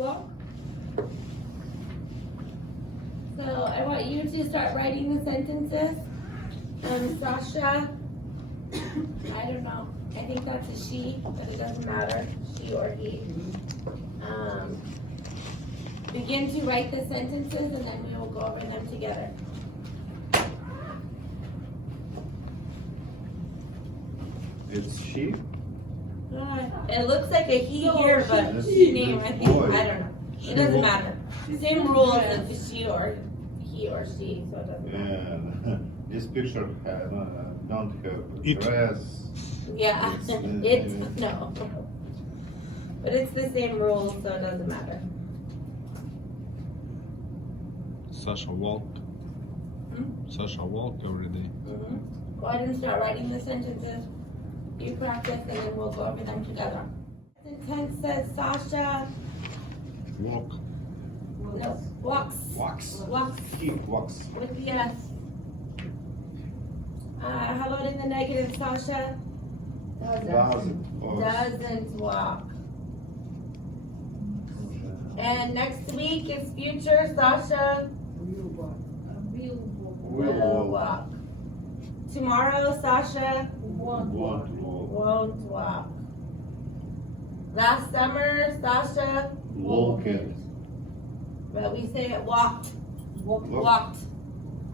walk. So I want you to start writing the sentences. Sasha, I don't know. I think that's a she, but it doesn't matter, she or he. Begin to write the sentences and then we will go over them together. It's she? It looks like a he here, but she. name, I think, I don't know. It doesn't matter. Same rules as the she or he or she, so it doesn't matter. Yeah. This picture don't have It. dress. Yeah, it's, no. But it's the same rules, so it doesn't matter. Sasha walked. Sasha walked every day. Go ahead and start writing the sentences. You practice and then we'll go over them together. Sentence says Sasha Walk. walks. Walks. Walks He walks. with the S. How about in the negative, Sasha? Doesn't. Doesn't walk. And next week is future, Sasha will walk. Tomorrow, Sasha Won't walk. won't walk. Last summer, Sasha, Walking. but we say it walked. Walked.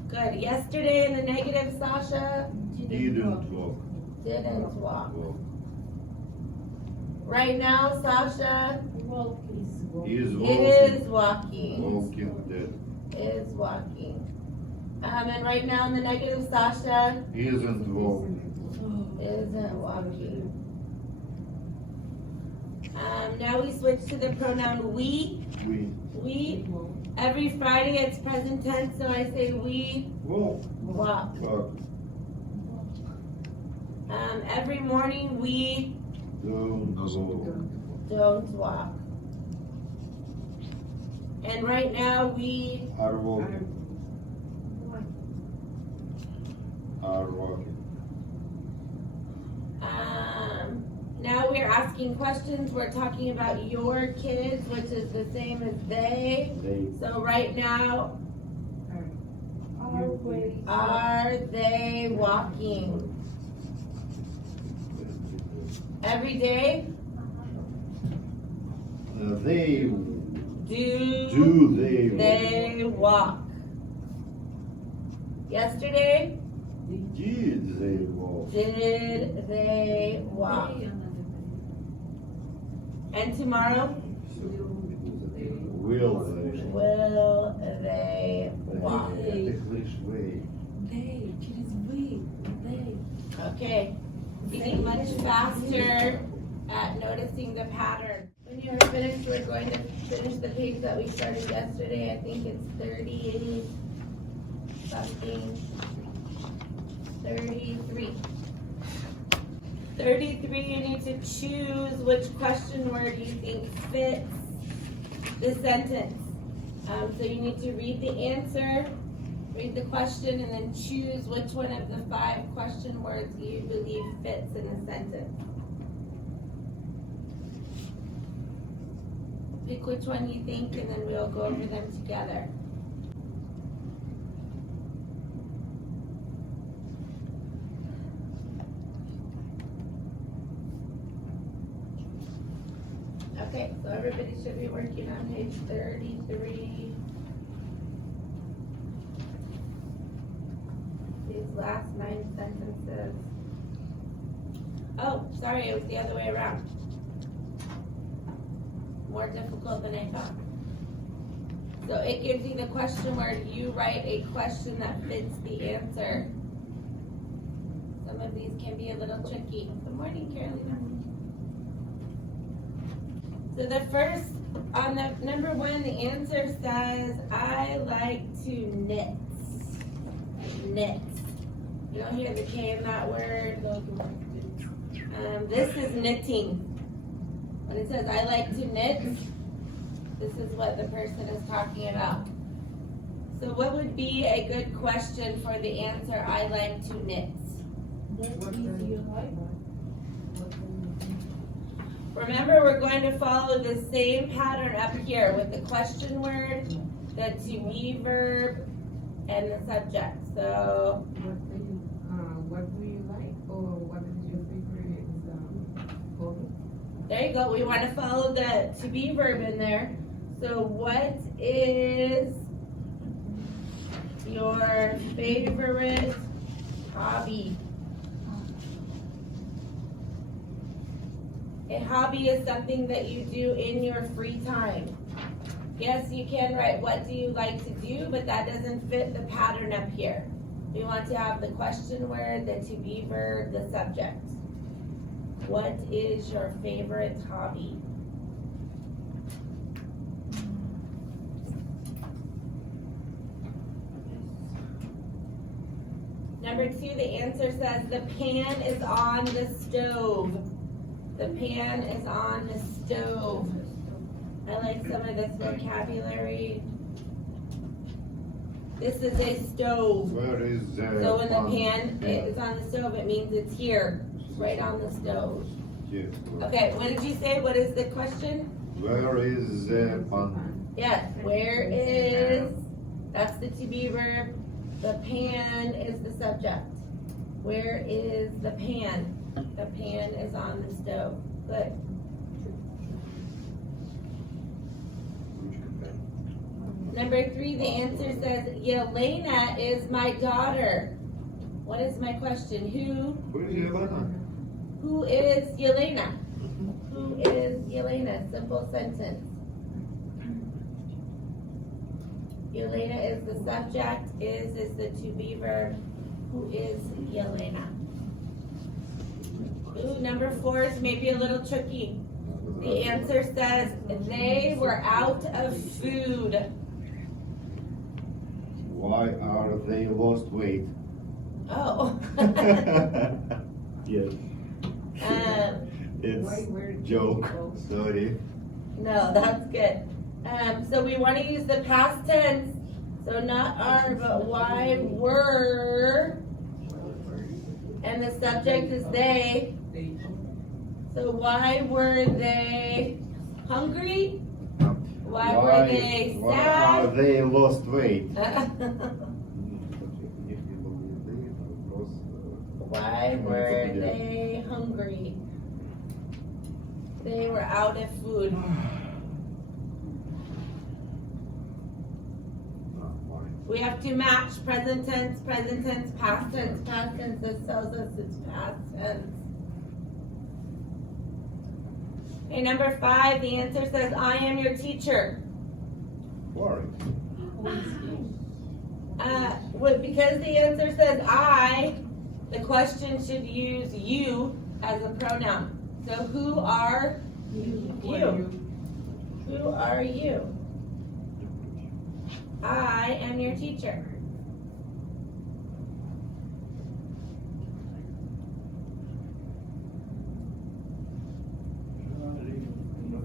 Good. Yesterday in the negative, Sasha Didn't walk. didn't walk. Walk. Right now, Sasha Is walking. is walking. Walking dead. Is walking. And right now in the negative, Sasha Isn't walking. isn't walking. Now we switch to the pronoun we. We. We. Every Friday it's present tense, so I say we Walk. walk. Walk. Every morning we Don't Doesn't walk. don't walk. And right now we Are walking. Are walking. now we're asking questions. We're talking about your kids, which is the same as they. They. So right now, are they walking? Every day? They. Do They walk? they walk? Yesterday? Did they walk? Did they walk? And tomorrow? Will they? Will they walk? English way. Okay. Getting much faster at noticing the pattern. When you're finished, we're going to finish the page that we started yesterday. I think it's 30 something. 33. 33, you need to choose which question word you think fits the sentence. So you need to read the answer, read the question, and then choose which one of the 5 question words you believe fits in the sentence. Pick which one you think, and then we'll go over them together. Okay, so everybody should be working on page 33. These last 9 sentences. Oh, sorry, it was the other way around. More difficult than I thought. So it gives you the question word. You write a question that fits the answer. Some of these can be a little tricky. Good morning, Carolina. So the first, on the number 1, the answer says, I like to knit. Knit. You don't hear the K in that word. This is knitting. When it says, I like to knit, this is what the person is talking about. So what would be a good question for the answer, I like to knit? Remember, we're going to follow the same pattern up here with the question word, the to be verb, and the subject. So, What do you like, or what is your favorite hobby? there you go. We want to follow the to be verb in there. So, what is your favorite hobby? A hobby is something that you do in your free time. Yes, you can write what do you like to do, but that doesn't fit the pattern up here. We want to have the question word, the to be verb, the subject. What is your favorite hobby? Number 2, the answer says the pan is on the stove. The pan is on the stove. I like some of this vocabulary. This is a stove. Where is the So when the pan is on the stove, it means it's here, right on the stove. Yes. Okay, what did you say? What is the question? Where is the pan? Yes, where is, that's the to be verb. The pan is the subject. Where is the pan? The pan is on the stove. Good. Number 3, the answer says, Yelena is my daughter. What is my question? Where is Yelena? Who is Yelena? Who is Yelena? Simple sentence. Yelena is the subject, is the to be verb. Who is Yelena? Ooh, number 4 is maybe a little tricky. The answer says, they were out of food. Why are they lost weight? Oh. Yes. It's Where did joke. you go? Sorry. No, that's good. So we want to use the past tense. So not are, but why were. And the subject is they. So why were they hungry? Why were they Why are sad? they lost weight? Why were they hungry? They were out of food. We have to match present tense, past tense, past tense. This tells us it's past tense. Okay, number 5, the answer says, I am your teacher. Why? Because the answer says I, the question should use you as a pronoun. So who are you? Who are you? I am your teacher.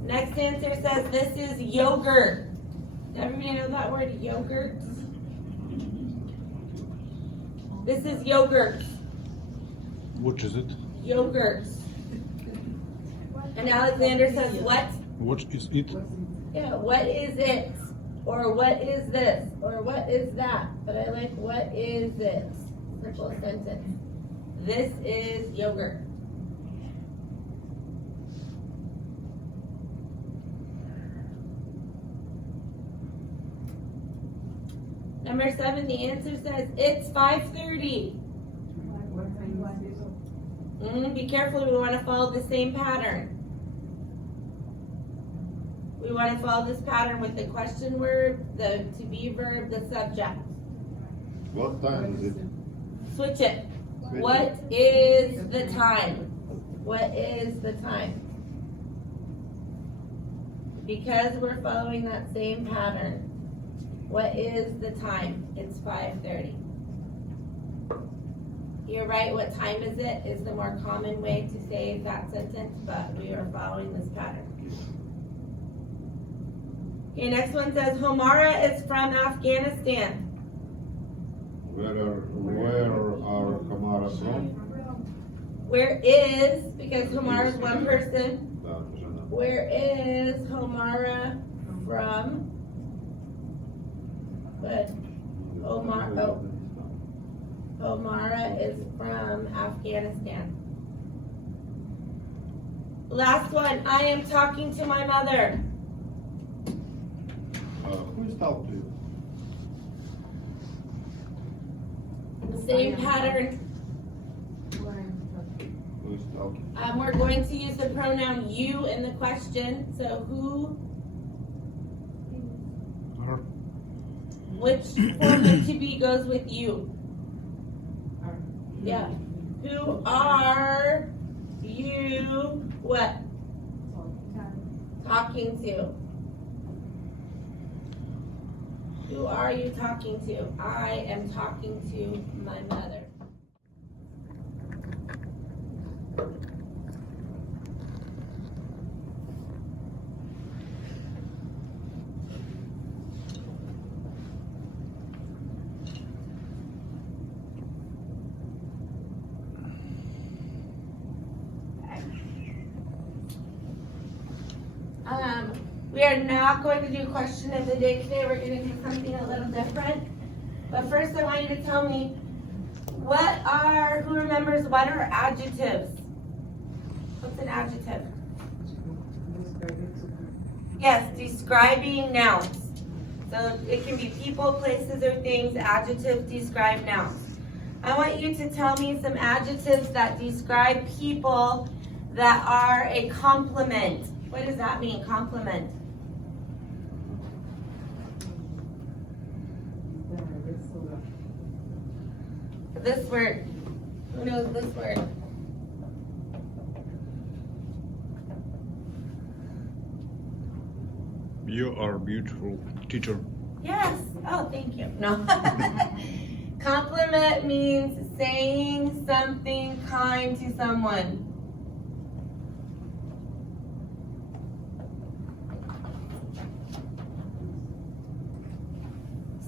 Next answer says this is yogurt. Does everybody know that word, yogurt? This is yogurt. Which is it? Yogurt. And Alexander says what? What is it? Yeah, what is it? Or what is this? Or what is that? But I like what is this? Simple sentence. This is yogurt. Number 7, the answer says it's 5:30. What time is it? Be careful, we want to follow the same pattern. We want to follow this pattern with the question word, the to be verb, the subject. What time is it? Switch it. Switch What is the time? What is the time? Because we're following that same pattern. What is the time? It's 5:30. You're right, what time is it is the more common way to say that sentence, but we are following this pattern. Okay, next one says Homara is from Afghanistan. Where are Kamara from? Where is, because Homara is one person, Да, жена. where is Homara from? But Homara is from Afghanistan. Last one, I am talking to my mother. Who is talking? Same pattern. Who is talking? We're going to use the pronoun you in the question. So who, Are which form of to be goes with you? Yeah. Who are you what? Talking to. Who are you talking to? I am talking to my mother. We are not going to do question of the day today. We're going to do something a little different. But first, I want you to tell me who remembers what are adjectives? What's an adjective? Yes, describing nouns. So it can be people, places, or things. Adjectives describe nouns. I want you to tell me some adjectives that describe people that are a complement. What does that mean, complement? This word. Who knows this word? you are beautiful, teacher. Yes. Oh, thank you. No. Compliment means saying something kind to someone.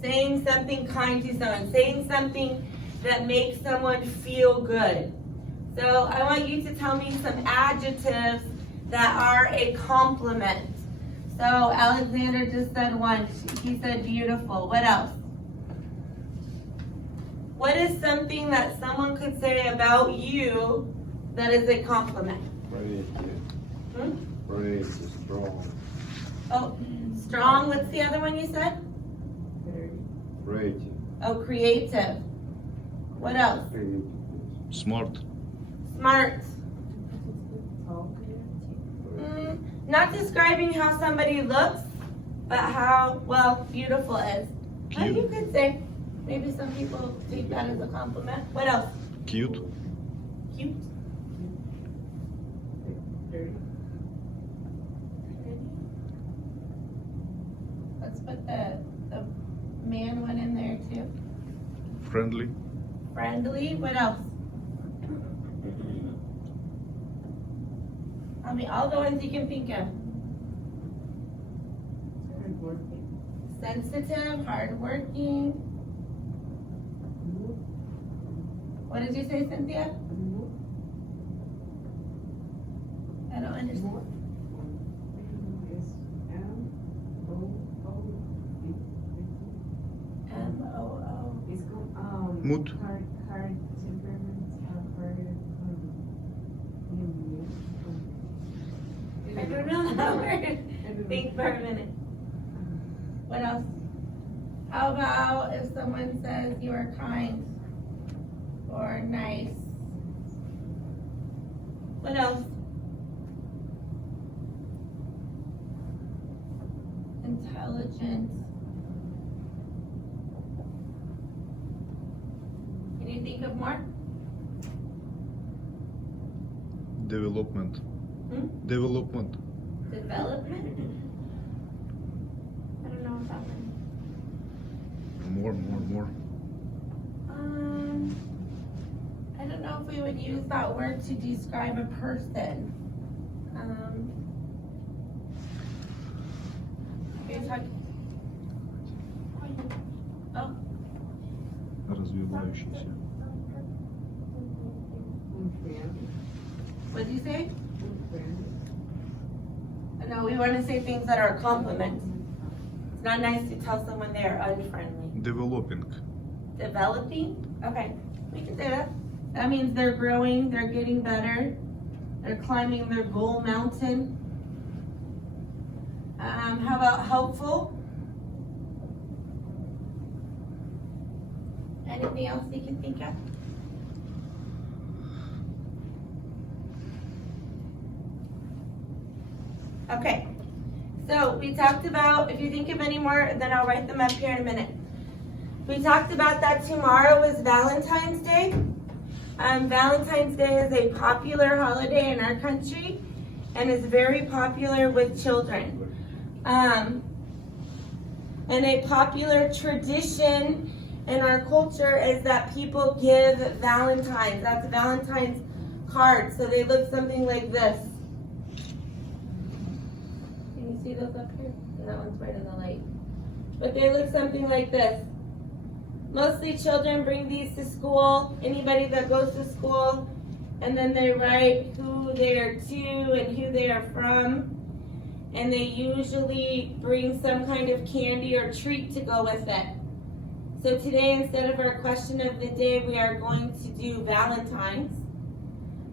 Saying something kind to someone. Saying something that makes someone feel good. So I want you to tell me some adjectives that are a compliment. So Alexander just said one. He said beautiful. What else? What is something that someone could say about you that is a compliment? Pretty. Hmm? Pretty strong. Oh, strong. What's the other one you said? Pretty. Oh, creative. What else? Smart. Smart. Not describing how somebody looks, but how, well, beautiful is. Well, Cute. you could say, maybe some people take that as a compliment. What else? Cute. Cute. Let's put the man one in there too. Friendly. Friendly. What else? I mean, all the ones you can think of. Sensitive, hardworking. What did you say, Cynthia? I don't understand. M-O-O. Mood. I don't know that word. Think for a minute. What else? How about if someone says you are kind or nice? What else? Intelligent. Can you think of more? Development. Hmm? Development. Development? I don't know what that one. More. I don't know if we would use that word to describe a person. You're talking. Oh, Развивающийся. Friendly. What did you say? Friendly. No, we want to say things that are a compliment. It's not nice to tell someone they are unfriendly. Developing. Developing? Okay, we can say that. That means they're growing, they're getting better, they're climbing their goal mountain. How about helpful? Anything else you can think of? Okay, so we talked about, if you think of any more, then I'll write them up here in a minute. We talked about that tomorrow is Valentine's Day. Valentine's Day is a popular holiday in our country and is very popular with children. And a popular tradition in our culture is that people give Valentines. That's Valentine's cards. So they look something like this. Can you see those up here? That one's right in the light. But they look something like this. Mostly children bring these to school, anybody that goes to school, and then they write who they are to and who they are from. And they usually bring some kind of candy or treat to go with it. So today, instead of our question of the day, we are going to do Valentine's.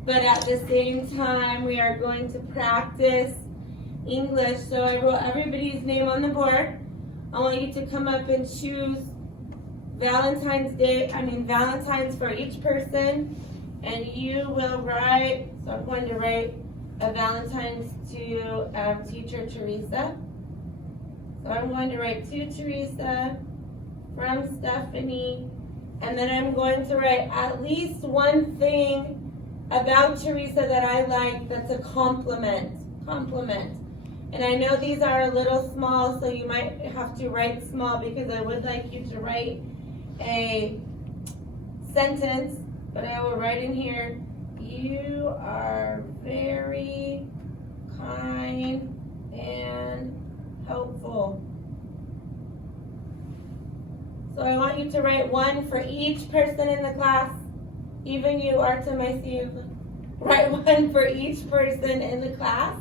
But at the same time, we are going to practice English. So I wrote everybody's name on the board. I want you to come up and choose Valentine's for each person, and you will write, so I'm going to write a Valentine's to teacher Teresa. So I'm going to write to Teresa from Stephanie, and then I'm going to write at least one thing about Teresa that I like that's a compliment. And I know these are a little small, so you might have to write small because I would like you to write a sentence, but I will write in here, you are very kind and helpful. So I want you to write one for each person in the class, even you, Artem, I see you. Write one for each person in the class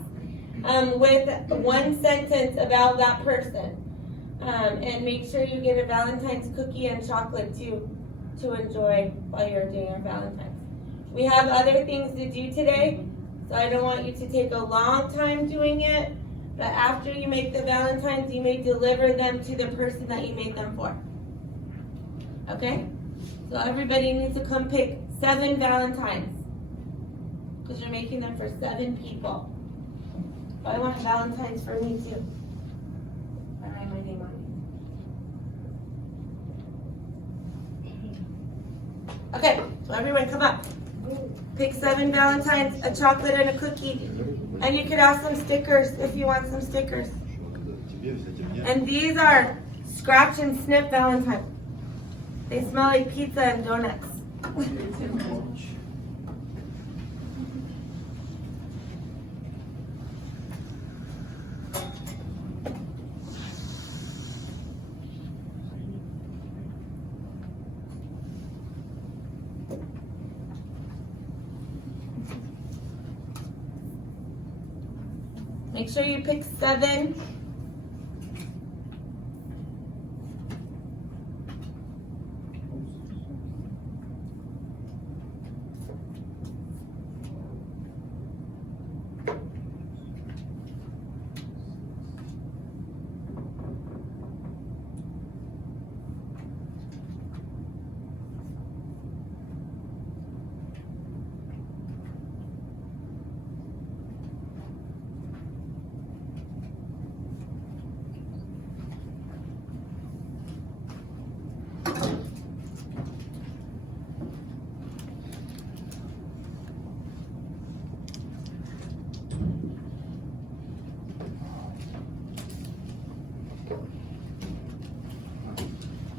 with one sentence about that person. And make sure you get a Valentine's cookie and chocolate too to enjoy while you're doing your Valentine's. We have other things to do today, so I don't want you to take a long time doing it, but after you make the Valentine's, you may deliver them to the person that you made them for. Okay? So everybody needs to come pick 7 Valentines because you're making them for 7 people. But I want Valentine's for me too. I write my name on it. Okay, so everyone come up. Pick 7 Valentines, a chocolate and a cookie. And you could have some stickers if you want some stickers. And these are scratch and sniff Valentines. They smell like pizza and donuts. Make sure you pick 7.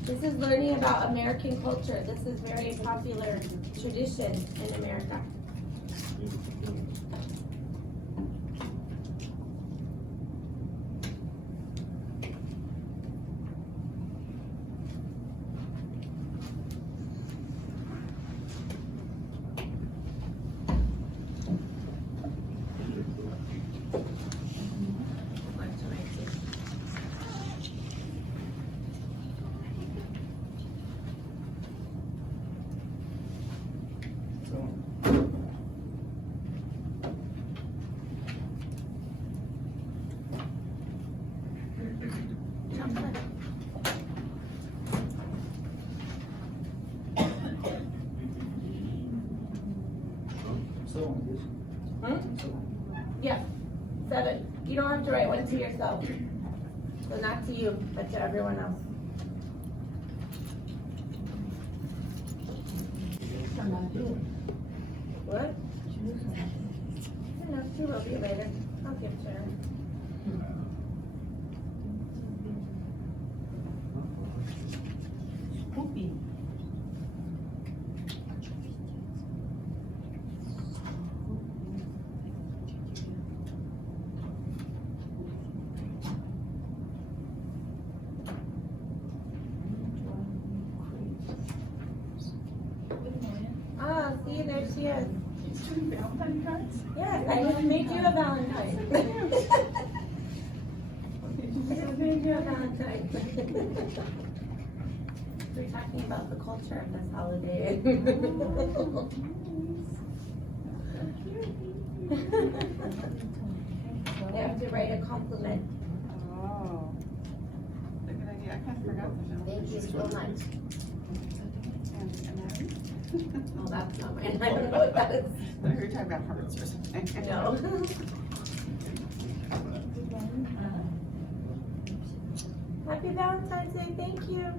This is learning about American culture. This is very popular tradition in America. Yeah, 7. You don't have to write one to yourself. So not to you, but to everyone else. What? No, she will be later. I'll give to her. Ah, see, there she is. Valentine cards? Yes, I just made you a Valentine. I just made you a Valentine. We're talking about the culture of this holiday. They have to write a compliment. Oh. That's a good idea. I kind of forgot the note. Thank you so much. And Oh, that's not mine. I don't know what that is. I heard you talking about hearts or something. No. Happy Valentine's Day, thank you.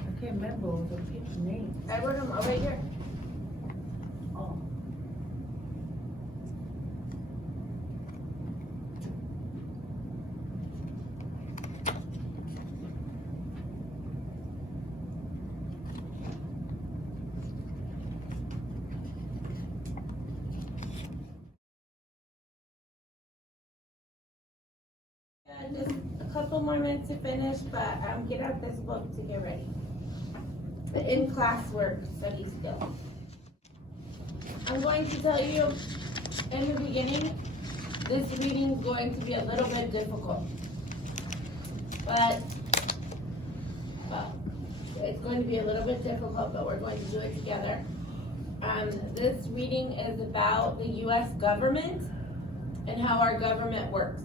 I can't remember the people's name. I wrote them over here. Oh. Just a couple more minutes to finish, but get out this book to get ready. The in-class work study skill. I'm going to tell you in the beginning, this reading is going to be a little bit difficult. But, well, it's going to be a little bit difficult, but we're going to do it together. This reading is about the U.S. government and how our government works.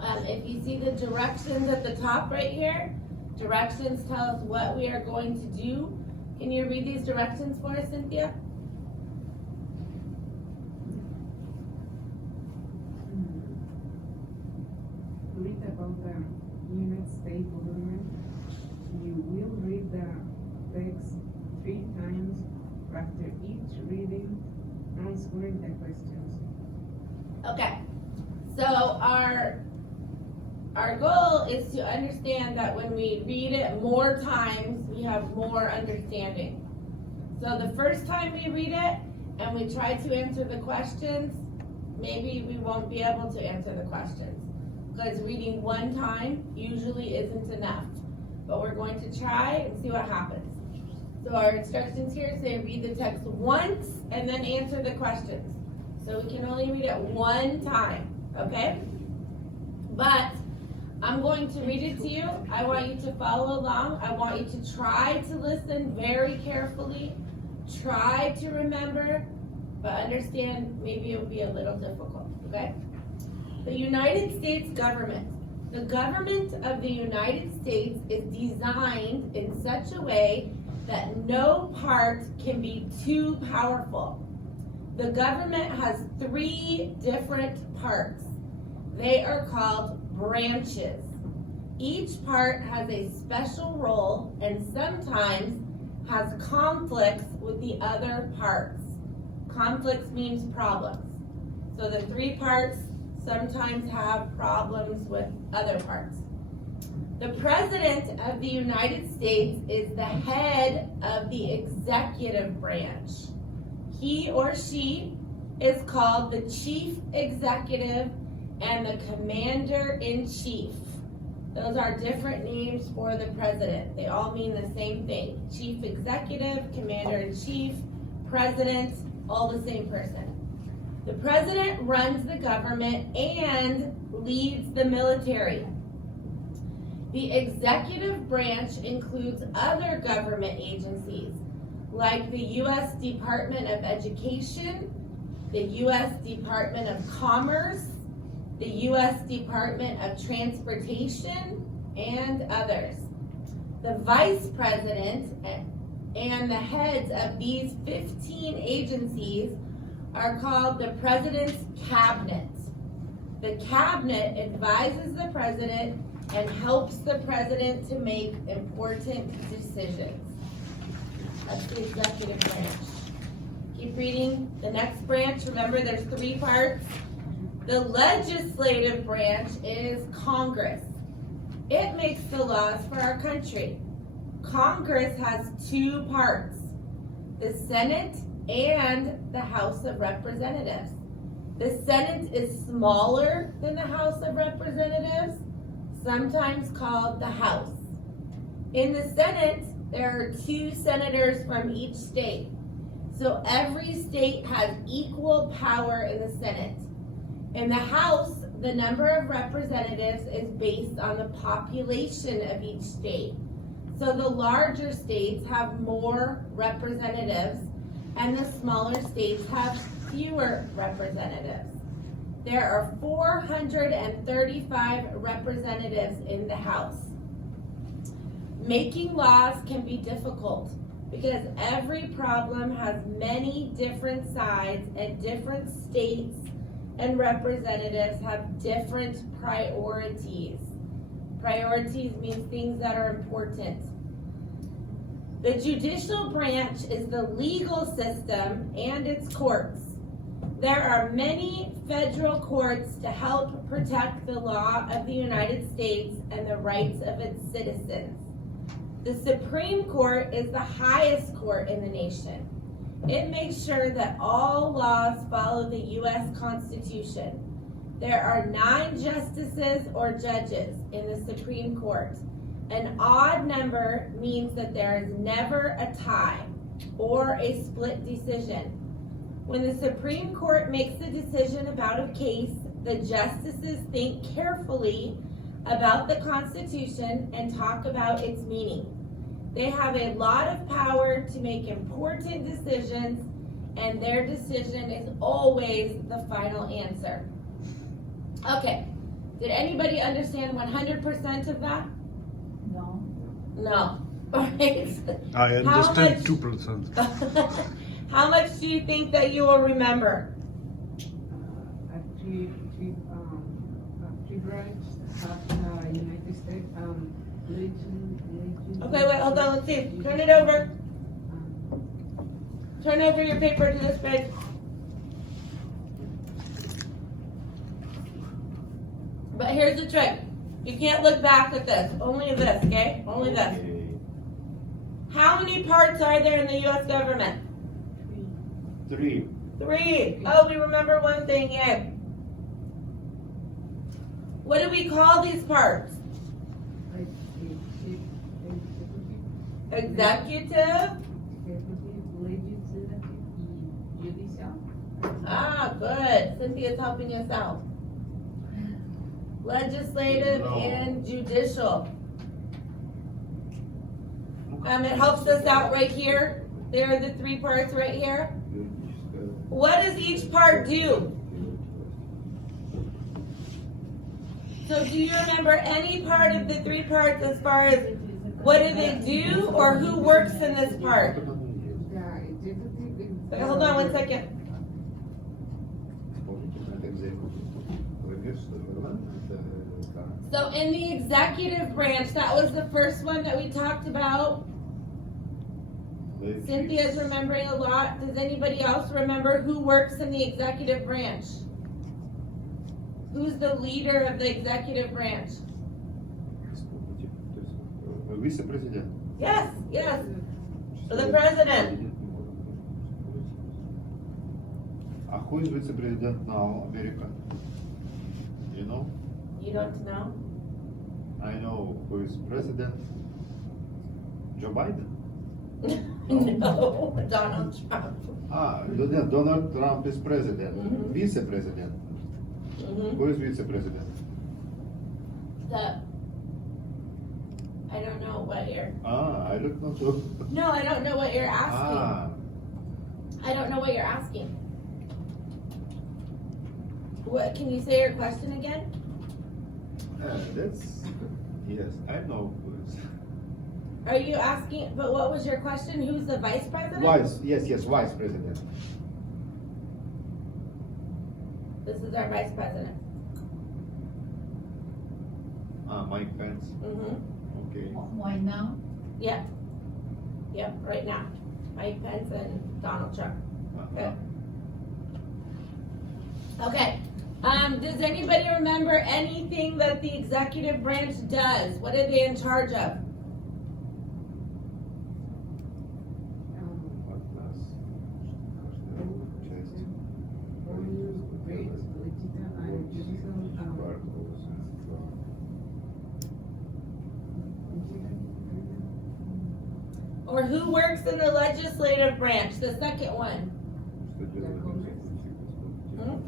If you see the directions at the top right here, directions tell us what we are going to do. Can you read these directions for us, Cynthia? Read about the United States government. You will read the text 3 times. After each reading, answering the questions. Okay, so our goal is to understand that when we read it more times, we have more understanding. So the first time we read it and we try to answer the questions, maybe we won't be able to answer the questions. Because reading one time usually isn't enough. But we're going to try and see what happens. So our instructions here say read the text once and then answer the questions. So we can only read it one time, okay? But I'm going to read it to you. I want you to follow along. I want you to try to listen very carefully. Try to remember, but understand maybe it will be a little difficult, okay? The United States government. The government of the United States is designed in such a way that no part can be too powerful. The government has 3 different parts. They are called branches. Each part has a special role and sometimes has conflicts with the other parts. Conflicts means problems. So the 3 parts sometimes have problems with other parts. The President of the United States is the head of the executive branch. He or she is called the Chief Executive and the Commander-in-Chief. Those are different names for the President. They all mean the same thing. Chief Executive, Commander-in-Chief, President, all the same person. The President runs the government and leads the military. The executive branch includes other government agencies like the U.S. Department of Education, the U.S. Department of Commerce, the U.S. Department of Transportation, and others. The vice president and the heads of these 15 agencies are called the president's cabinet. The cabinet advises the president and helps the president to make important decisions. That's the executive branch. Keep reading. The next branch, remember there's 3 parts. The legislative branch is Congress. It makes the laws for our country. Congress has 2 parts, the Senate and the House of Representatives. The Senate is smaller than the House of Representatives, sometimes called the House. In the Senate, there are 2 senators from each state. So every state has equal power in the Senate. In the House, the number of representatives is based on the population of each state. So the larger states have more representatives and the smaller states have fewer representatives. There are 435 representatives in the House. Making laws can be difficult because every problem has many different sides and different states and representatives have different priorities. Priorities mean things that are important. The judicial branch is the legal system and its courts. There are many federal courts to help protect the law of the United States and the rights of its citizens. The Supreme Court is the highest court in the nation. It makes sure that all laws follow the U.S. Constitution. There are 9 justices or judges in the Supreme Court. An odd number means that there is never a tie or a split decision. When the Supreme Court makes a decision about a case, the justices think carefully about the Constitution and talk about its meaning. They have a lot of power to make important decisions, and their decision is always the final answer. Okay, did anybody understand 100% of that? No. No. All right. I understand much- 2%. How much do you think that you will remember? Three branches have United States Okay, wait, hold on, let's see. Turn it over. Turn over your paper to this page. But here's the trick. You can't look back at this. Only this, okay? Only this. Okay. How many parts are there in the U.S. government? 3. 3. Oh, we remember one thing, yay. What do we call these parts? Executive. Legislative y judicial. Ah, good. Cynthia's helping us out. Legislative No. and judicial. It helps us out right here. There are the 3 parts right here. What does each part do? So do you remember any part of the 3 parts as far as what do they do or who works in this part? The executive is. Okay, hold on 1 second. So in the executive branch, that was the first one that we talked about. Cynthia's remembering a lot. Does anybody else remember who works in the executive branch? Who's the leader of the executive branch? Vice-президент. Yes, yes, the president. Who is vice-president now, America? You know? You don't know? I know who is president. Joe Biden. No, Donald Trump. Donald Trump is president. Mhm. Vice-president. Who is vice-president? I don't know what you're. I don't know too. No, I don't know what you're asking. Ah, I don't know what you're asking. What? Can you say your question again? that's, yes, I know who is. Are you asking, but what was your question? Who's the vice president? Yes, vice president. This is our vice president. Mike Pence. Mm-hmm. Okay. Why now? Yep, right now. Mike Pence and Donald Trump. Uh-huh. Okay, does anybody remember anything that the executive branch does? What are they in charge of? What class? Часть. Or who works in the legislative branch, the second one?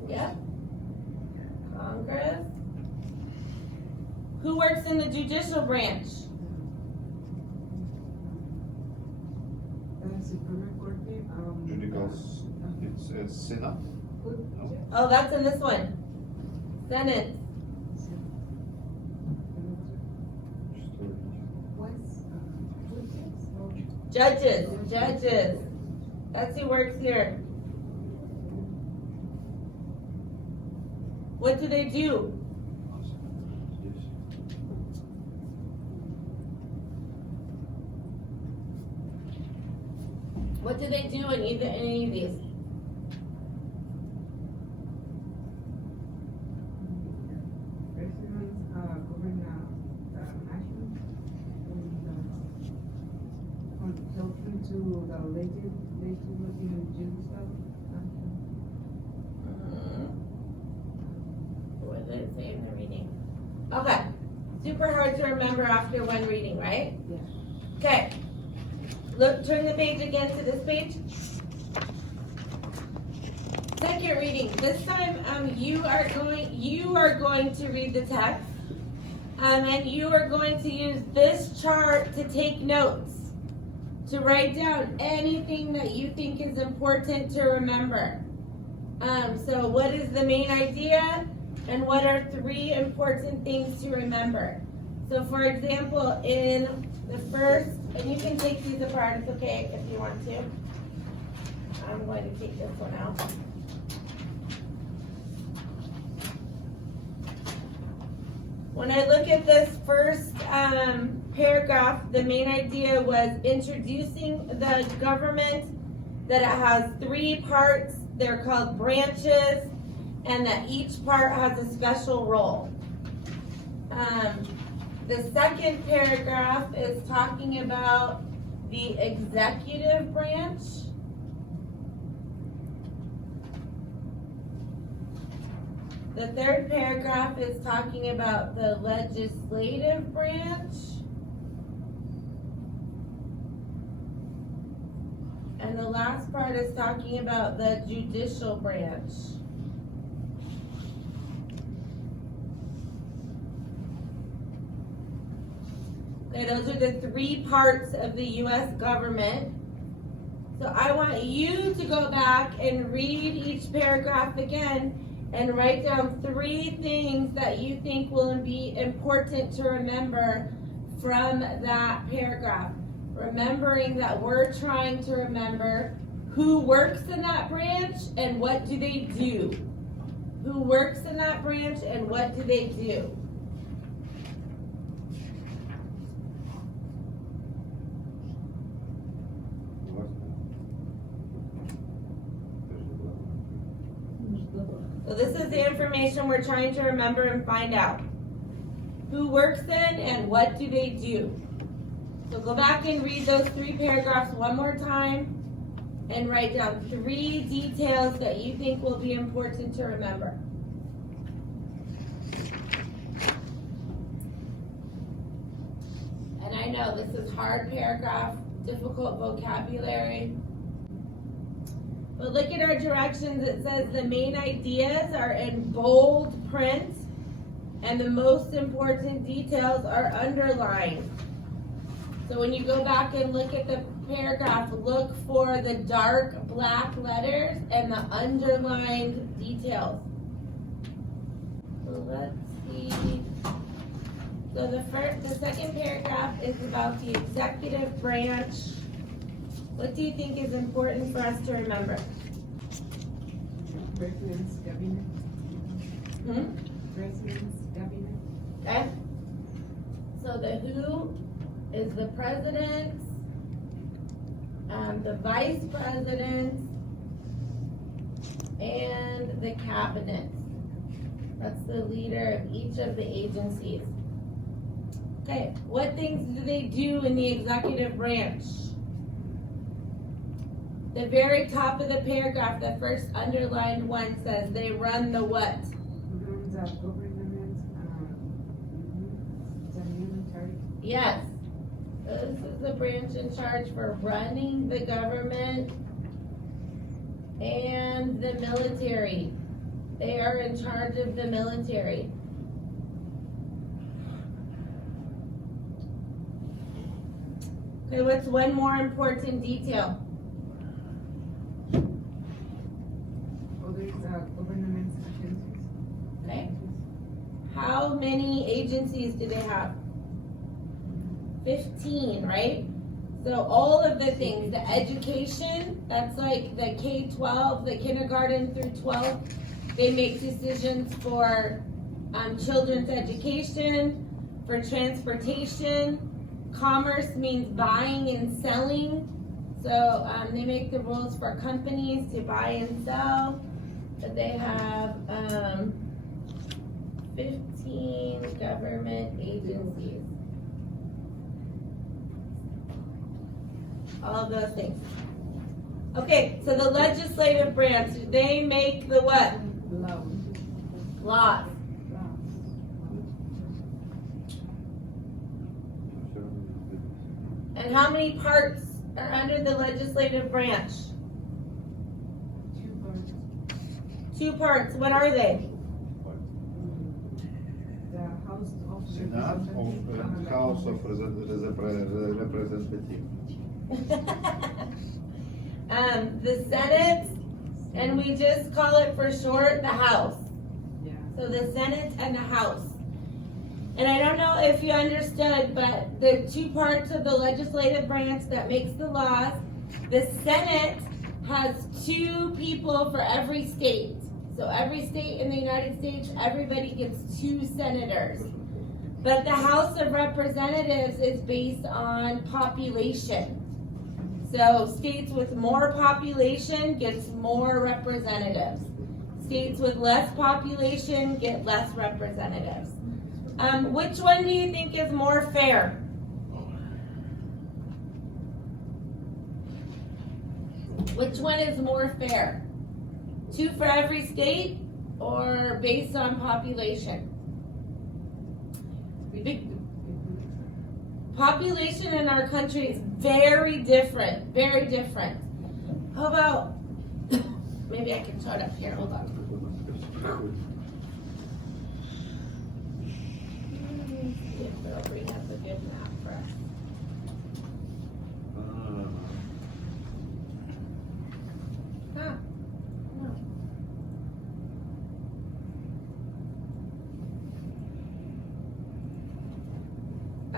Yeah. Congress. Who works in the judicial branch? Judicial, it's Senate. No? Oh, that's in this one. Senate. Judges. That's who works here. What do they do? What do they do in any of these? To the legislative judicial. What did it say in the reading? Okay, super hard to remember after one reading, right? Yes. Okay, look, turn the page again to this page. Second reading. This time, you are going to read the text, and you are going to use this chart to take notes, to write down anything that you think is important to remember. So what is the main idea, and what are 3 important things to remember? So for example, in the first, and you can take these apart, it's okay if you want to. I'm going to take this one out. When I look at this first paragraph, the main idea was introducing the government, that it has 3 parts, they're called branches, and that each part has a special role. The second paragraph is talking about the executive branch. The third paragraph is talking about the legislative branch. And the last part is talking about the judicial branch. Okay, those are the 3 parts of the U.S. government. So I want you to go back and read each paragraph again and write down 3 things that you think will be important to remember from that paragraph. Remembering that we're trying to remember who works in that branch and what do they do. Who works in that branch and what do they do. So this is the information we're trying to remember and find out. Who works in and what do they do? So go back and read those 3 paragraphs one more time and write down 3 details that you think will be important to remember. And I know this is hard paragraph, difficult vocabulary. But look at our directions. It says the main ideas are in bold print and the most important details are underlined. So when you go back and look at the paragraph, look for the dark black letters and the underlined details. So let's see. So the second paragraph is about the executive branch. What do you think is important for us to remember? President's cabinet. President's cabinet. Okay? So the who is the president, the vice president, and the cabinet. That's the leader of each of the agencies. Okay, what things do they do in the executive branch? The very top of the paragraph, the first underlined one says they run the what? Run the government, the military. Yes. This is the branch in charge for running the government and the military. They are in charge of the military. Okay, what's one more important detail? Others are government agencies. Okay. How many agencies do they have? 15, right? So all of the things, the education, that's like the K-12, the kindergarten through 12, they make decisions for children's education, for transportation. Commerce means buying and selling. So they make the rules for companies to buy and sell. But they have 15 government agencies. All of those things. Okay, so the legislative branch, they make the what? Law. Laws. And how many parts are under the legislative branch? 2 parts. 2 parts. What are they? The House of Senate Representatives. of House of Representatives. The Senate, and we just call it for short the House. Yeah. So the Senate and the House. And I don't know if you understood, but the 2 parts of the legislative branch that makes the laws, the Senate has 2 people for every state. So every state in the United States, everybody gets 2 senators. But the House of Representatives is based on population. So states with more population gets more representatives. States with less population get less representatives. Which one do you think is more fair? Which one is more fair? 2 for every state or based on population? Population in our country is very different, very different. How about, maybe I can start up here, hold on. See if they'll bring up a good map for us. Huh. No.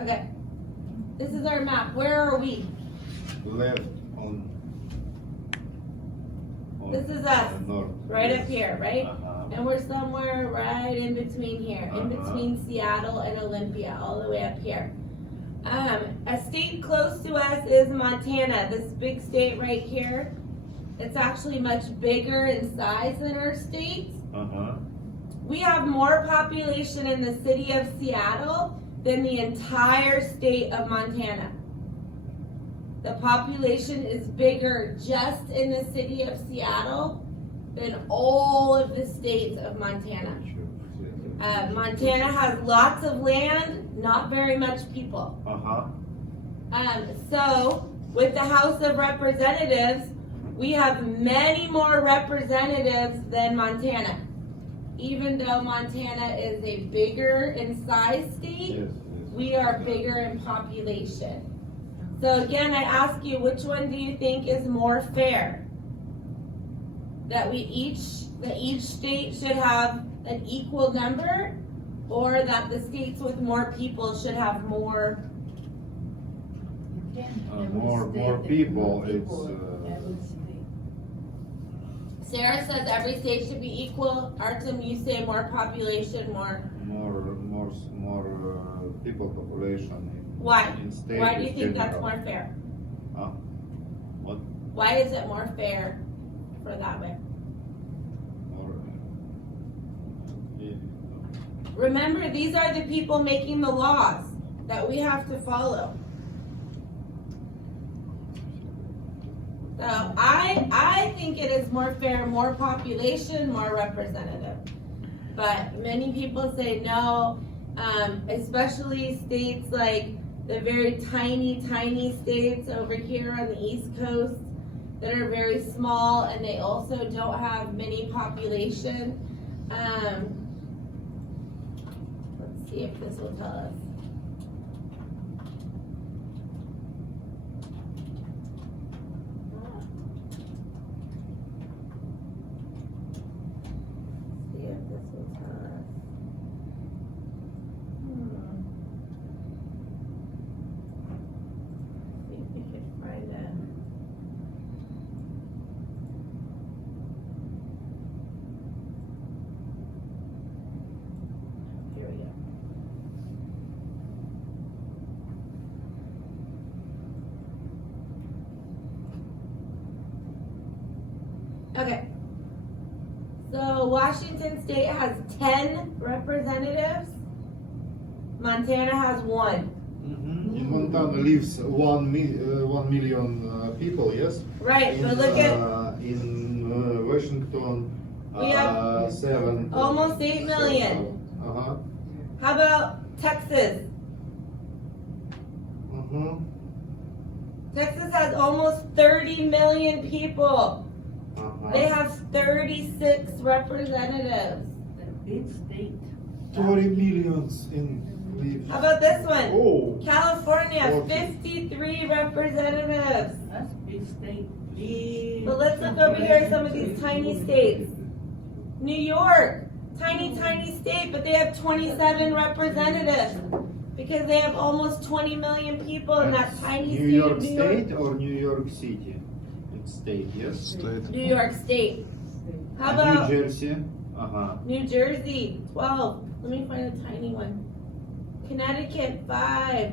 Okay. This is our map. Where are we? Left on. This is us, North. right up here, right? Uh-huh. And we're somewhere right in between here, in Uh-huh. between Seattle and Olympia, all the way up here. A state close to us is Montana, this big state right here. It's actually much bigger in size than our state. Uh-huh. We have more population in the city of Seattle than the entire state of Montana. The population is bigger just in the city of Seattle than all of the states of Montana. Montana has lots of land, not very much people. Uh-huh. So with the House of Representatives, we have many more representatives than Montana. Even though Montana is a bigger in size state, Yes, we are bigger in population. So again, I ask you, which one do you think is more fair? That each state should have an equal number, or that the states with more people should have more. More people, it's, Sarah says every state should be equal. Artem, you say more population, more. more people population Why? in state. Why do you in think that's general. more fair? Huh? What? Why is it more fair for that way? More, yeah. Remember, these are the people making the laws that we have to follow. So I think it is more fair, more population, more representative. But many people say no, especially states like the very tiny states over here on the East Coast that are very small and they also don't have many population. Let's see if this will tell us. See if this will tell us. See if we can find it. Here we go. Okay. So Washington State has 10 representatives. Montana has 1. In Montana lives 1 million people, yes? Right, but look at in Washington, We have 7. almost 8 million. Uh-huh. How about Texas? Uh-huh. Texas has almost 30 million people. Uh-huh. They have 36 representatives. Big state. 40 millions in lives. How about this one? Oh. California, 40. 53 representatives. That's big state. Big. But let's look over here at some of these tiny states. New York, tiny state, but they have 27 representatives because they have almost 20 million people in that tiny New state York of New York. State or New York City? It's state, yes? State. New York State. How And about New Jersey? Uh-huh. New Jersey, 12. Let me find a tiny one. Connecticut, 5.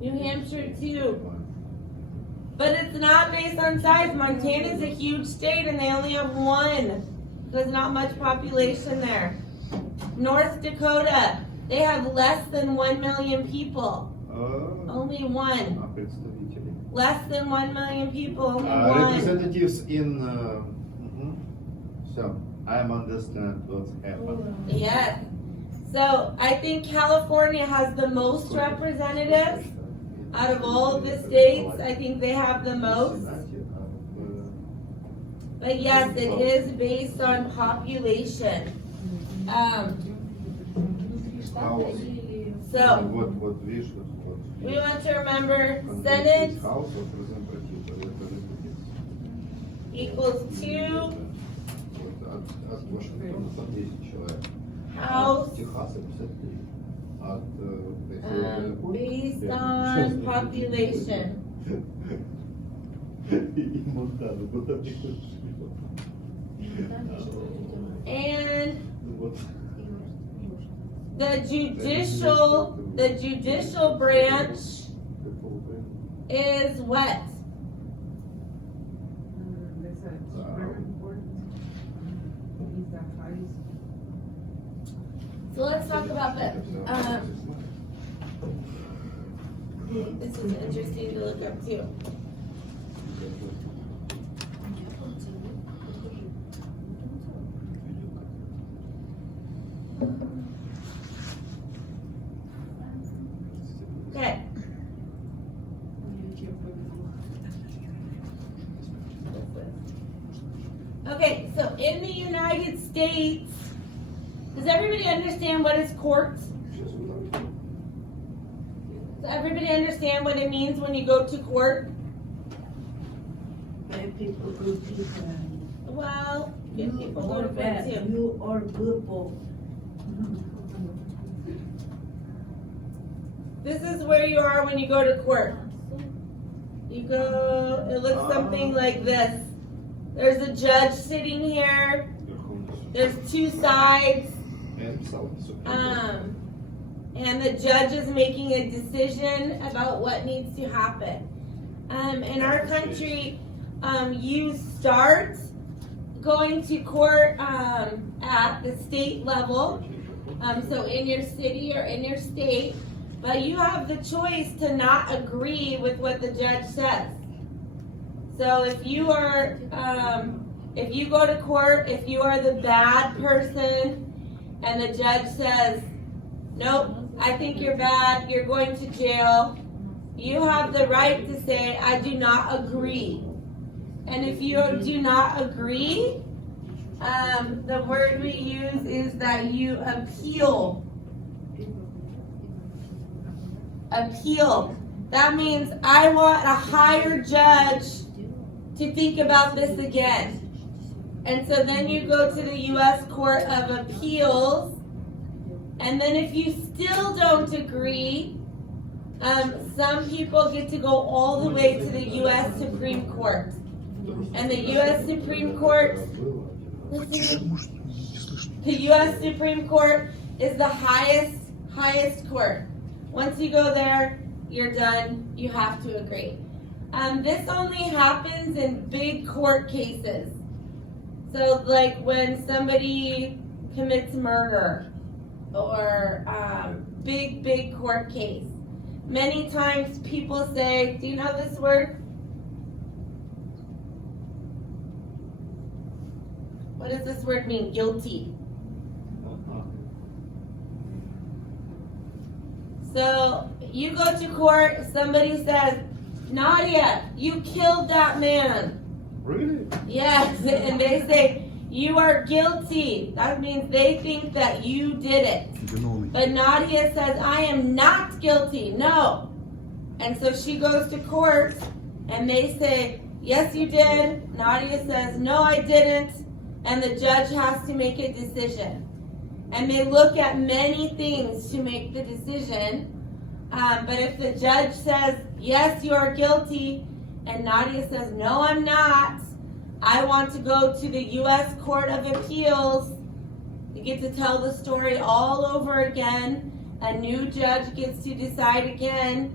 New Hampshire, 2. But it's not based on size. Montana's a huge state and they only have 1. There's not much population there. North Dakota, they have less than 1 million people. Only 1. Представители. Less than 1 million people, only 1. Representatives in. So, I understand what's happened. Yes. So I think California has the most representatives out of all of the states. I think they have the most. But yes, it is based on population. So What видишь, вот. we want to remember Senate House of Representatives, representatives. equals 2, Вот от Вашингтона 110 человек. House От Техаса 53. От based on population. И Монтана, куда ты хочешь? And Вот. the judicial branch is what? There's a Supreme Court. Is the highest. So let's talk about that. This is interesting to look up too. Okay. Okay, so in the United States, does everybody understand what is court? Does everybody understand what it means when you go to court? Bad people, good people. Well, good people go or to court bad, too. you or good people. This is where you are when you go to court. You go, it looks something like this. There's a judge sitting here. There's two sides. And the judge is making a decision about what needs to happen. In our country, you start going to court at the state level, so in your city or in your state, but you have the choice to not agree with what the judge says. So if you are, if you go to court, if you are the bad person, and the judge says, nope, I think you're bad, you're going to jail, you have the right to say, I do not agree. And if you do not agree, the word we use is that you appeal. Appeal. That means I want a higher judge to think about this again. And so then you go to the U.S. Court of Appeals, and then if you still don't agree, some people get to go all the way to the U.S. Supreme Court. And the U.S. Supreme Court, the U.S. Supreme Court is the highest court. Once you go there, you're done. You have to agree. This only happens in big court cases. So like when somebody commits murder or big court case. Many times people say, do you know this word? What does this word mean? Guilty. So you go to court, somebody says, Nadia, you killed that man. Really? Yes, and they say, you are guilty. That means they think that you did it. But Nadia says, I am not guilty. No. And so she goes to court, and they say, yes, you did. Nadia says, no, I didn't. And the judge has to make a decision. And they look at many things to make the decision. But if the judge says, yes, you are guilty, and Nadia says, no, I'm not, I want to go to the U.S. Court of Appeals, you get to tell the story all over again. A new judge gets to decide again.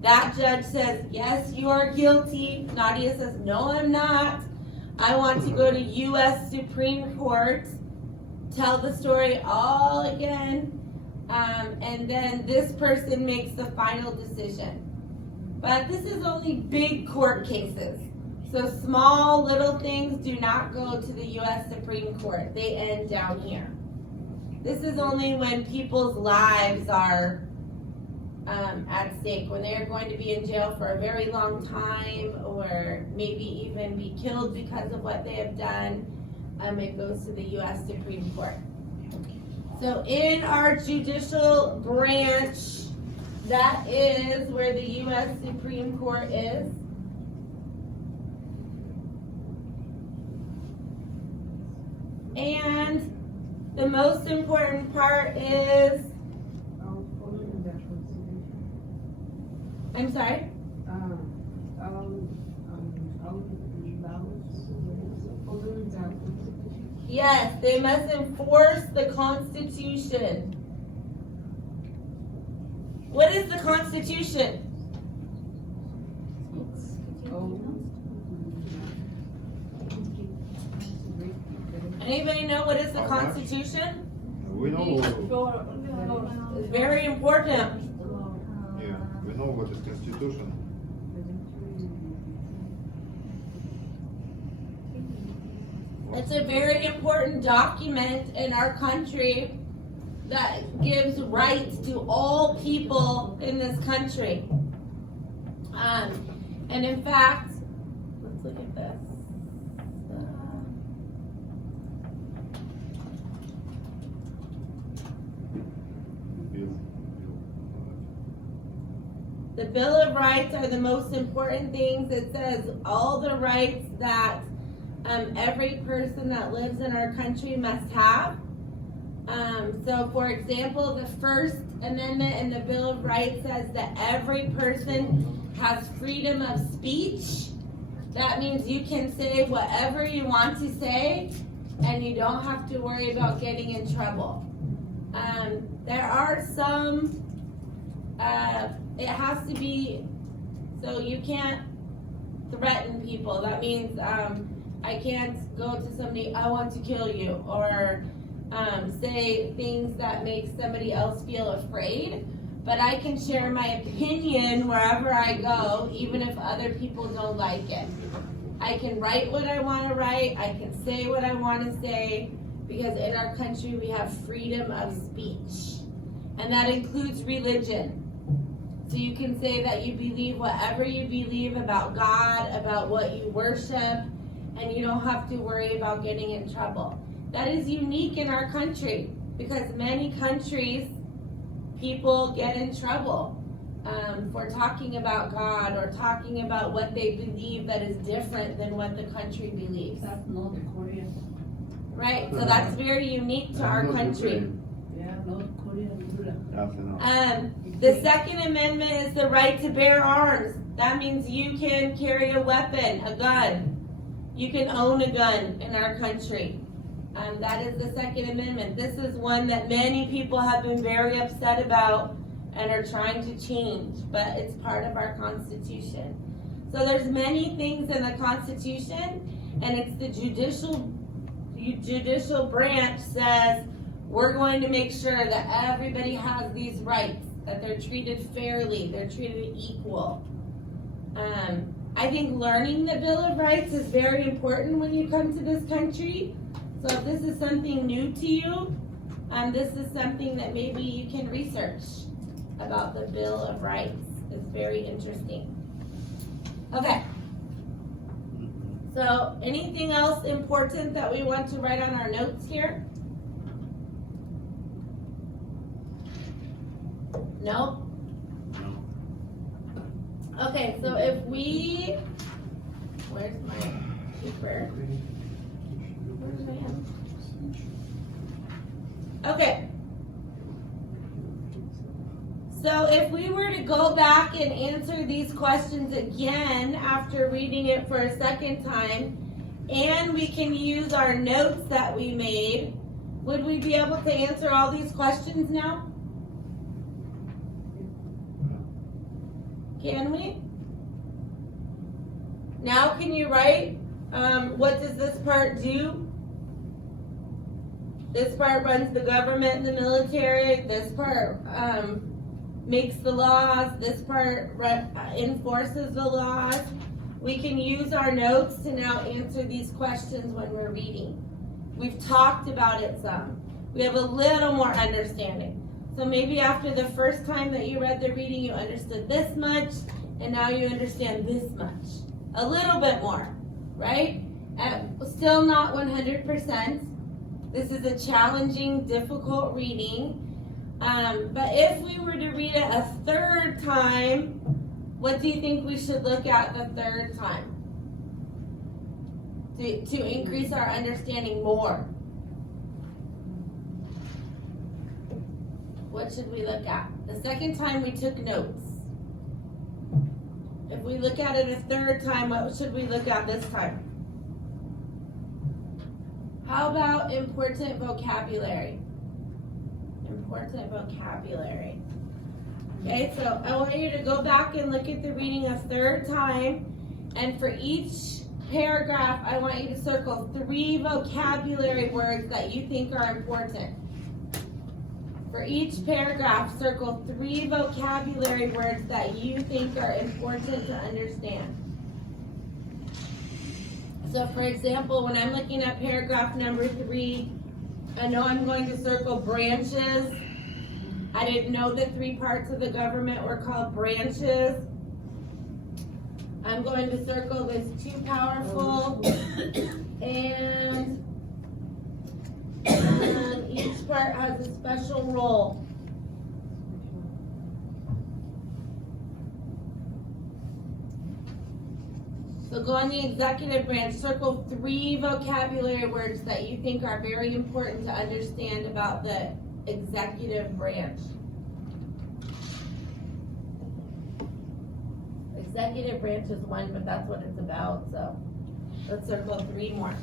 That judge says, yes, you are guilty. Nadia says, no, I'm not. I want to go to U.S. Supreme Court, tell the story all again, and then this person makes the final decision. But this is only big court cases. So small little things do not go to the U.S. Supreme Court. They end down here. This is only when people's lives are at stake, when they are going to be in jail for a very long time, or maybe even be killed because of what they have done. It goes to the U.S. Supreme Court. So in our judicial branch, that is where the U.S. Supreme Court is. And the most important part is, I'm sorry? Yes, they must enforce the Constitution. What is the Constitution? Anybody know what is the Constitution? We know. It's very important. Yeah, we know what is Constitution. It's a very important document in our country that gives rights to all people in this country. And in fact, let's look at this. The Bill of Rights are the most important things. It says all the rights that every person that lives in our country must have. So for example, the First Amendment in the Bill of Rights says that every person has freedom of speech. That means you can say whatever you want to say, and you don't have to worry about getting in trouble. There are some, it has to be, so you can't threaten people. That means I can't go to somebody, I want to kill you, or say things that make somebody else feel afraid. But I can share my opinion wherever I go, even if other people don't like it. I can write what I want to write, I can say what I want to say, because in our country we have freedom of speech. And that includes religion. So you can say that you believe whatever you believe about God, about what you worship, and you don't have to worry about getting in trouble. That is unique in our country, because many countries, people get in trouble for talking about God or talking about what they believe that is different than what the country believes. That's North Korea. Right, so that's very unique to our country. Yeah, North Korea do that. The Second Amendment is the right to bear arms. That means you can carry a weapon, a gun. You can own a gun in our country. That is the Second Amendment. This is one that many people have been very upset about and are trying to change, but it's part of our Constitution. So there's many things in the Constitution, and it's the judicial branch says we're going to make sure that everybody has these rights, that they're treated fairly, they're treated equal. I think learning the Bill of Rights is very important when you come to this country. So if this is something new to you, this is something that maybe you can research about the Bill of Rights. It's very interesting. Okay. So anything else important that we want to write on our notes here? No? Okay, so if we, where's my paper? Where's my pen? Okay. So if we were to go back and answer these questions again after reading it for a second time, and we can use our notes that we made, would we be able to answer all these questions now? Can we? Now can you write, what does this part do? This part runs the government and the military. This part makes the laws. This part enforces the laws. We can use our notes to now answer these questions when we're reading. We've talked about it some. We have a little more understanding. So maybe after the first time that you read the reading, you understood this much, and now you understand this much. A little bit more, right? Still not 100%. This is a challenging, difficult reading. But if we were to read it a third time, what do you think we should look at the third time? To increase our understanding more. What should we look at? The second time we took notes. If we look at it a third time, what should we look at this time? How about important vocabulary? Important vocabulary. Okay, so I want you to go back and look at the reading a third time, and for each paragraph, I want you to circle 3 vocabulary words that you think are important. For each paragraph, circle 3 vocabulary words that you think are important to understand. So for example, when I'm looking at paragraph number 3, I know I'm going to circle branches. I didn't know that 3 parts of the government were called branches. I'm going to circle this too powerful, and each part has a special role. So go on the executive branch, circle 3 vocabulary words that you think are very important to understand about the executive branch. Executive branch is one, but that's what it's about, so let's circle 3 more.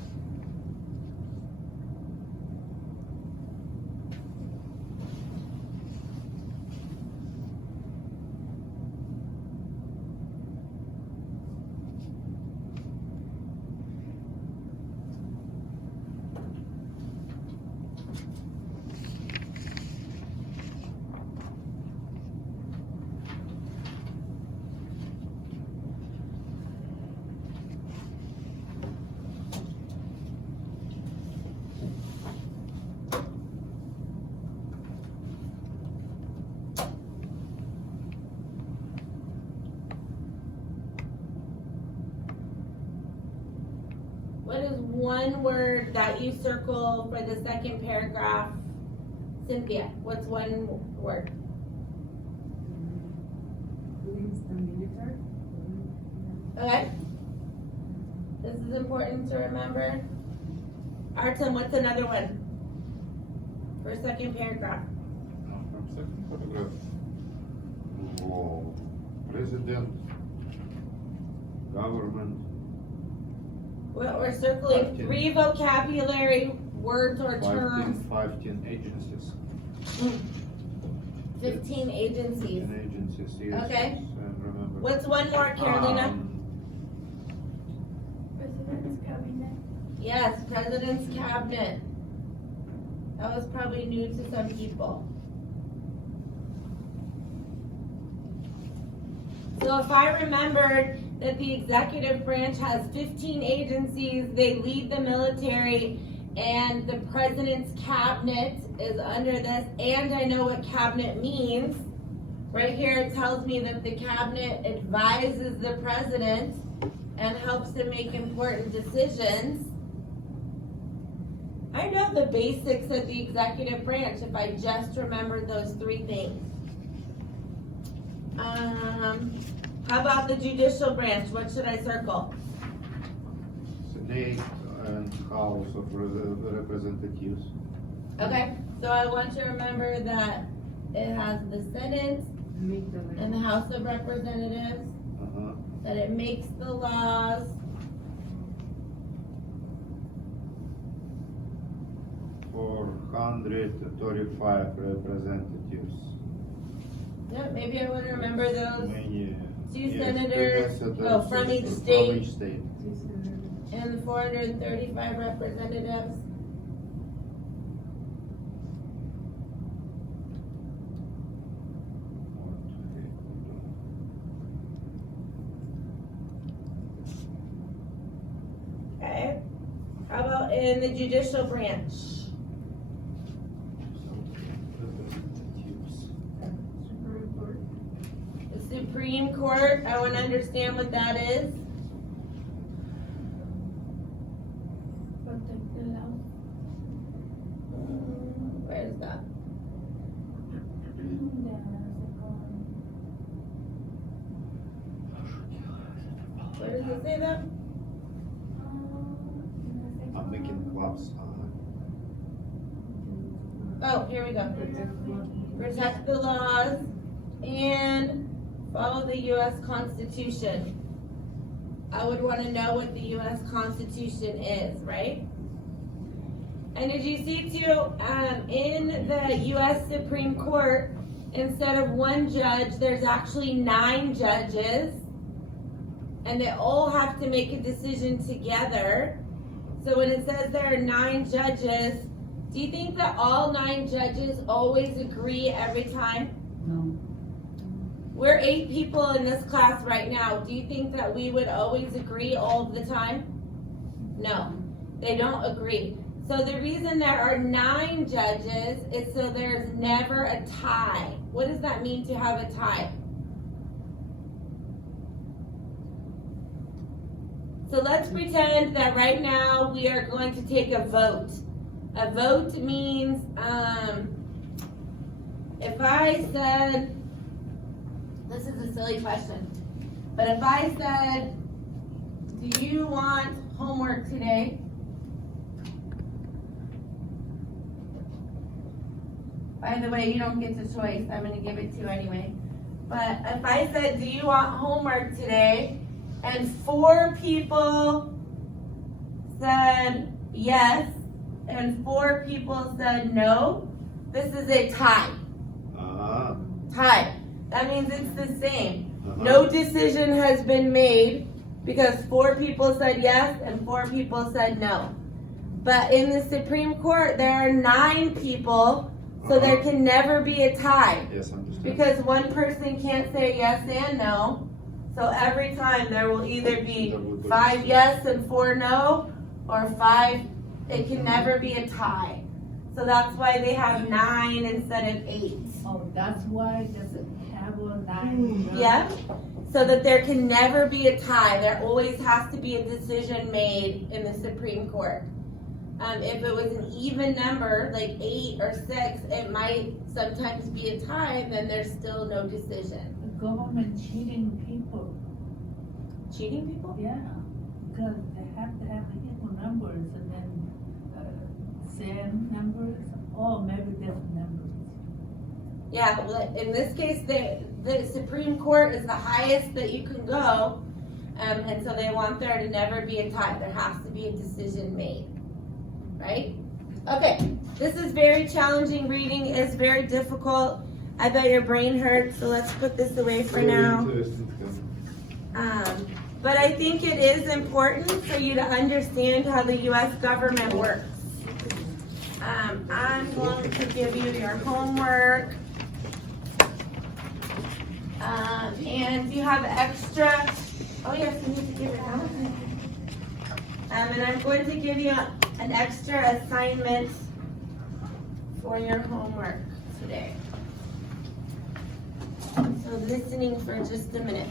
What is one word that you circle for the second paragraph? Cynthia, what's one word? Livingston military. Okay. This is important to remember. Artem, what's another one? For second paragraph. No, from second paragraph. Whoa. President, government, We're circling 15. 3 vocabulary words or 15 terms. agencies. 15 agencies. 15 agencies, yes. Okay. And remember. What's one more, Carolina? President's cabinet. Yes, President's Cabinet. That was probably new to some people. So if I remembered that the executive branch has 15 agencies, they lead the military, and the President's Cabinet is under this, and I know what cabinet means. Right here it tells me that the cabinet advises the president and helps him make important decisions. I know the basics of the executive branch if I just remembered those 3 things. How about the judicial branch? What should I circle? Senate and House of Representatives. Okay, so I want to remember that it has the Senate Make the and the House of Representatives, Uh-huh. that it makes the laws, 435 representatives. yeah, maybe I want to remember those, Many. 2 Yes, senators, ambassadors from each From state, each state. and 435 representatives. Okay, how about in the judicial branch? Representatives. Supreme Court. The Supreme Court, I want to understand what that is. Protect the law. Where's that? Where does it say that? I'm making clubs. Oh, here we go. Protect the laws and follow the U.S. Constitution. I would want to know what the U.S. Constitution is, right? And did you see too, in the U.S. Supreme Court, instead of 1 judge, there's actually 9 judges. And they all have to make a decision together. So when it says there are 9 judges, do you think that all 9 judges always agree every time? No. We're 8 people in this class right now. Do you think that we would always agree all of the time? No, they don't agree. So the reason there are 9 judges is so there's never a tie. What does that mean to have a tie? So let's pretend that right now we are going to take a vote. A vote means, if I said, this is a silly question, but if I said, do you want homework today? By the way, you don't get the choice. I'm gonna give it to you anyway. But if I said, do you want homework today? And 4 people said yes, and 4 people said no, this is a tie. Ah. Tie. That means it's the same. Uh-huh. No decision has been made because 4 people said yes and 4 people said no. But in the Supreme Court, there are 9 people, so there can never be a tie. Yes, understand. Because one person can't say yes and no. So every time there will either be 5 yes and 4 no, or 5, it can never be a tie. So that's why they have 9 instead of 8. Oh, that's why it doesn't have a 9. Yeah, so that there can never be a tie. There always has to be a decision made in the Supreme Court. If it was an even number, like 8 or 6, it might sometimes be a tie, and then there's still no decision. The government cheating people, Cheating people? yeah, because they have to have equal numbers and then same numbers, or maybe different numbers. Yeah, well, in this case, the Supreme Court is the highest that you can go, and so they want there to never be a tie. There has to be a decision made, right? Okay, this is very challenging reading. It's very difficult. I bet your brain hurts, so let's put this away for Very now. interesting. But I think it is important for you to understand how the U.S. government works. I'm going to give you your homework. And you have extra, oh yes, you need to give it out. And I'm going to give you an extra assignment for your homework today. So listening for just a minute.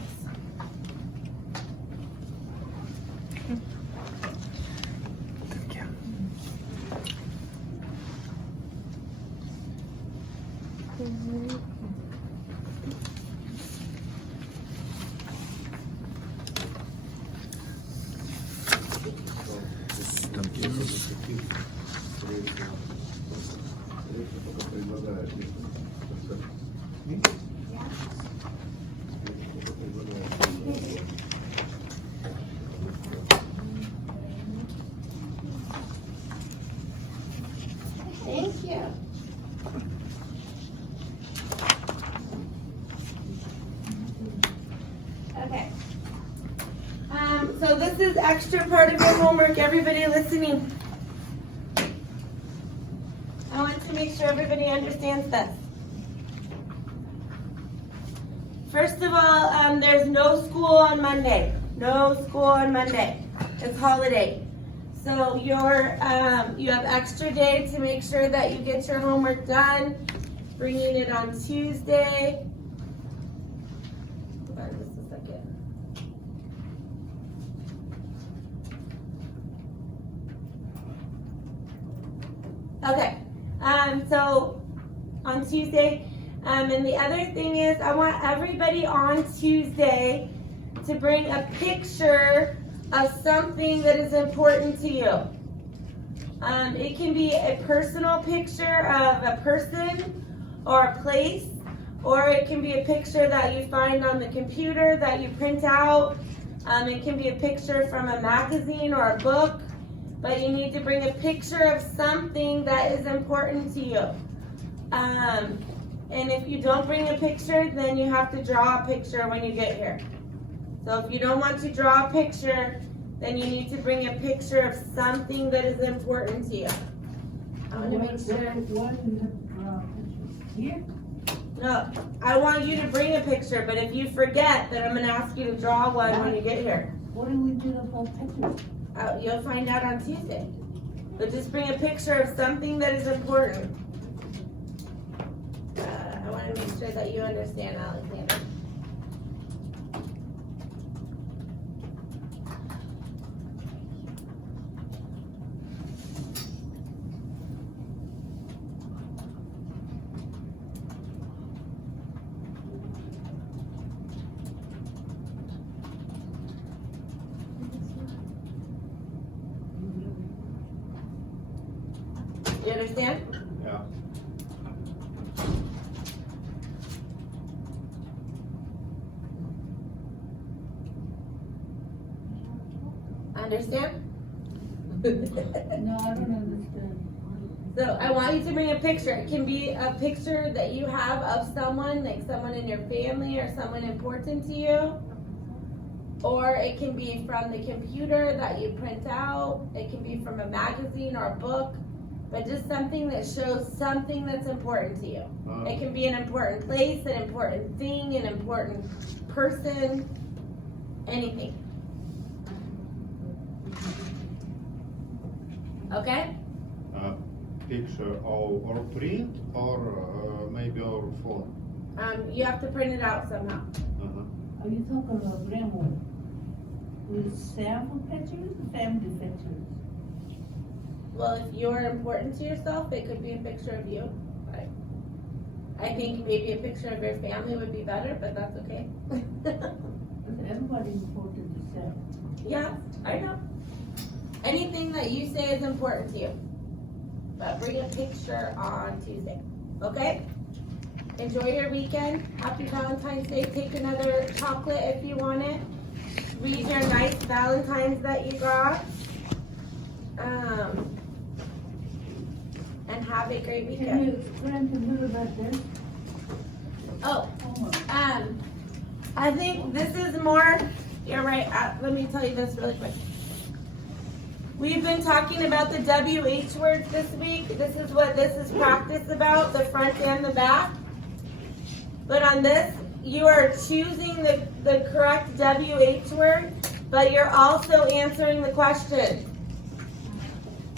Thank you. Okay. So this is extra part of your homework. Everybody listening. I want to make sure everybody understands this. First of all, there's no school on Monday. No school on Monday. It's holiday. So you have extra day to make sure that you get your homework done. Bringing it on Tuesday. Hold on just a second. Okay. So on Tuesday. And the other thing is, I want everybody on Tuesday to bring a picture of something that is important to you. It can be a personal picture of a person or a place, or it can be a picture that you find on the computer that you print out. It can be a picture from a magazine or a book, but you need to bring a picture of something that is important to you. And if you don't bring a picture, then you have to draw a picture when you get here. So if you don't want to draw a picture, then you need to bring a picture of something that is important to you. I want to make sure. Why do you have to draw pictures? Here? No, I want you to bring a picture, but if you forget, then I'm going to ask you to draw one when you get here. What do we do about pictures? You'll find out on Tuesday. But just bring a picture of something that is important. I want to make sure that you understand, Alexander. Understand? Yeah. Understand? No, I don't understand. So I want you to bring a picture. It can be a picture that you have of someone, like someone in your family or someone important to you. Or it can be from the computer that you print out. It can be from a magazine or a book. But just something that shows something that's important to you. It can be an important place, an important thing, an important person, anything. Okay? Picture or print or maybe our phone. You have to print it out somehow. Are you talking about grandma? With sample pictures or family pictures? Well, if you're important to yourself, it could be a picture of you. I think maybe a picture of your family would be better, but that's okay. Because everybody's important to self. Yeah, I know. Anything that you say is important to you. But bring a picture on Tuesday, okay? Enjoy your weekend. Happy Valentine's Day. Take another chocolate if you want it. Read your nice Valentines that you got. And have a great Can weekend. you explain to me about this? Oh, Homework. I think this is more, you're right, let me tell you this really quick. We've been talking about the WH words this week. This is what this is practice about, the front and the back. But on this, you are choosing the correct WH word, but you're also answering the question.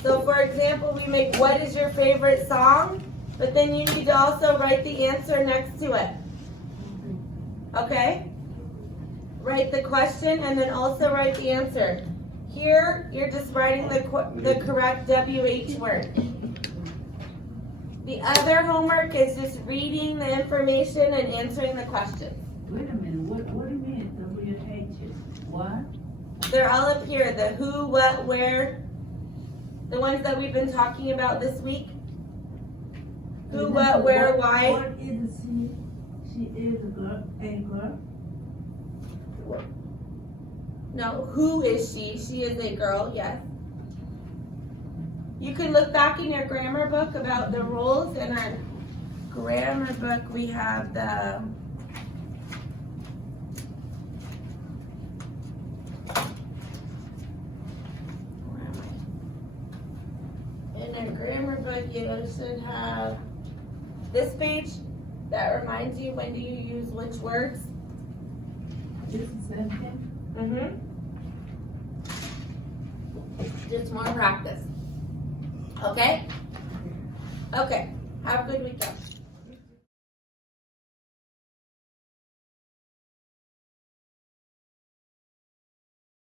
So for example, we make what is your favorite song? But then you need to also write the answer next to it. Okay? Write the question and then also write the answer. Here, you're just writing the correct WH word. The other homework is just reading the information and answering the questions. Wait a minute, what do you mean WH? What? They're all up here, the who, what, where, the ones that we've been talking about this week. Who, what, where, why. What is she? She is a girl, No, who is she? She is a girl, yes. You can look back in your grammar book about the rules. In our grammar book, we have the in our grammar book, you should have this page that reminds you when do you use which words. This is something. Just more practice. Okay? Okay. Have a good weekend.